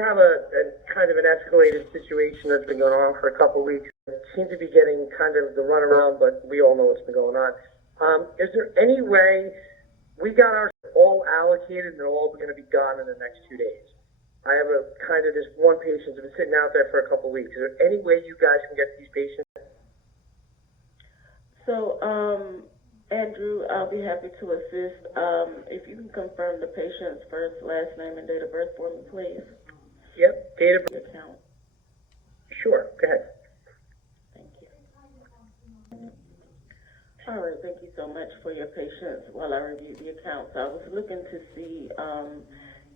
have a kind of an escalated situation that's been going on for a couple of weeks. It seems to be getting kind of the runaround, but we all know what's been going on. Is there any way we got ours all allocated and they're all going to be gone in the next 2 days? I have a kind of this one patient that's been sitting out there for a couple of weeks. Is there any way you guys can get these patients? So, Andrew, I'll be happy to assist. If you can confirm the patient's first, last name, and date of birth for me, please. Yep, date of birth. Account. Sure, go ahead. Thank you. All right, thank you so much for your patience while I review the accounts. I was looking to see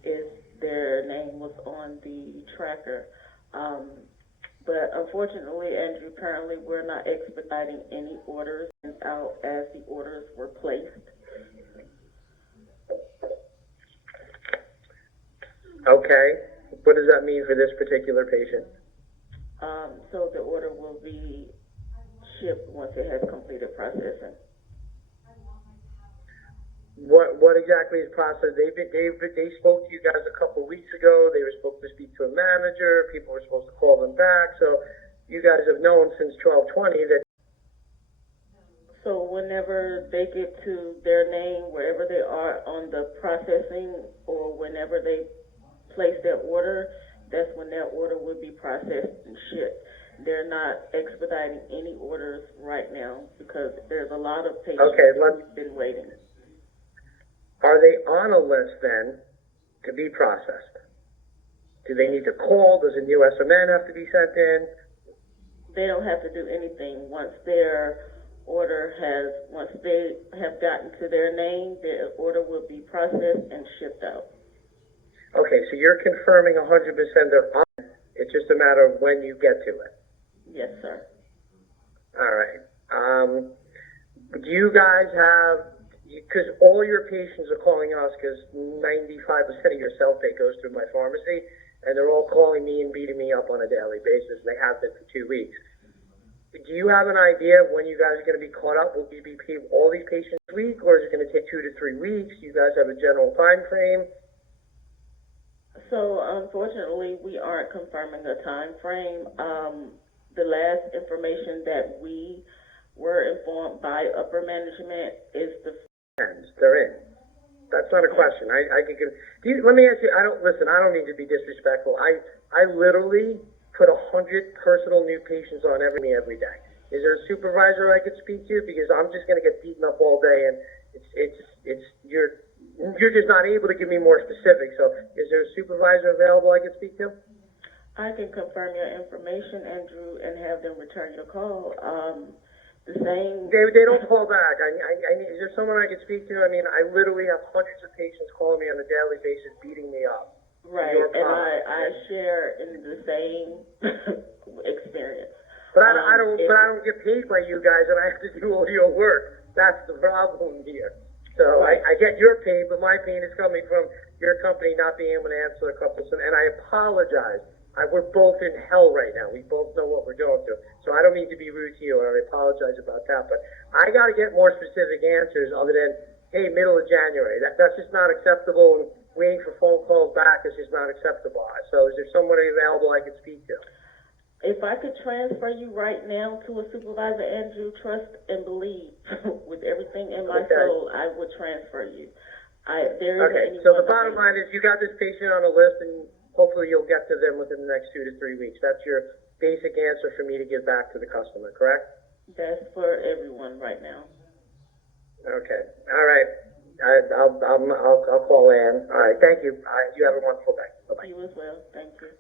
if their name was on the tracker. But unfortunately, Andrew, currently we're not expediting any orders out as the orders were placed. Okay. What does that mean for this particular patient? So the order will be shipped once it has completed processing. What exactly is processed? They spoke to you guys a couple of weeks ago. They were supposed to speak to a manager. People were supposed to call them back. So you guys have known since 12/20 that. So whenever they get to their name, wherever they are on the processing, or whenever they place their order, that's when their order will be processed and shipped. They're not expediting any orders right now because there's a lot of patients who've been waiting. Are they on a list then to be processed? Do they need to call? Does a new SMN have to be sent in? They don't have to do anything. Once their order once they have gotten to their name, their order will be processed and shipped out. Okay, so you're confirming 100% they're on. It's just a matter of when you get to it. Yes, sir. All right. Do you guys have, because all your patients are calling us, because 95% of your self-pay goes through my pharmacy, and they're all calling me and beating me up on a daily basis, and they have been for 2 weeks. Do you have an idea of when you guys are going to be caught up? Will you be paid all these patients this week, or is it going to take 2 to 3 weeks? Do you guys have a general time frame? So, unfortunately, we aren't confirming a time frame. The last information that we were informed by upper management is they're in. That's not a question. I can. Let me ask you. I don't need to be disrespectful. I literally put 100 personal new patients on every day. Is there a supervisor I could speak to? Because I'm just going to get beaten up all day, and you're just not able to give me more specifics. So, is there a supervisor available I could speak to? I can confirm your information, Andrew, and have them return your call. They don't call back. Is there someone I could speak to? I mean, I literally have hundreds of patients calling me on a daily basis, beating me up. Right, and I share in the same experience. But I don't get paid by you guys, and I have to do all your work. That's the problem here. So right. I get your pain, but my pain is coming from your company not being able to answer a couple of them, and I apologize. We're both in hell right now. We both know what we're going through. So I don't mean to be rude to you, and I apologize about that. But I got to get more specific answers other than, hey, middle of January. That's just not acceptable. And waiting for phone calls back is just not acceptable. So is there someone available I could speak to? If I could transfer you right now to a supervisor, Andrew, trust and believe with everything in my soul, I would transfer you. So the bottom line is you got this patient on a list, and hopefully you'll get to them within the next 2 to 3 weeks. That's your basic answer for me to give back to the customer, correct? That's for everyone right now. Okay. All right. I'll call Ann. All right. Thank you. You have a wonderful day. Bye-bye. You as well. Thank you.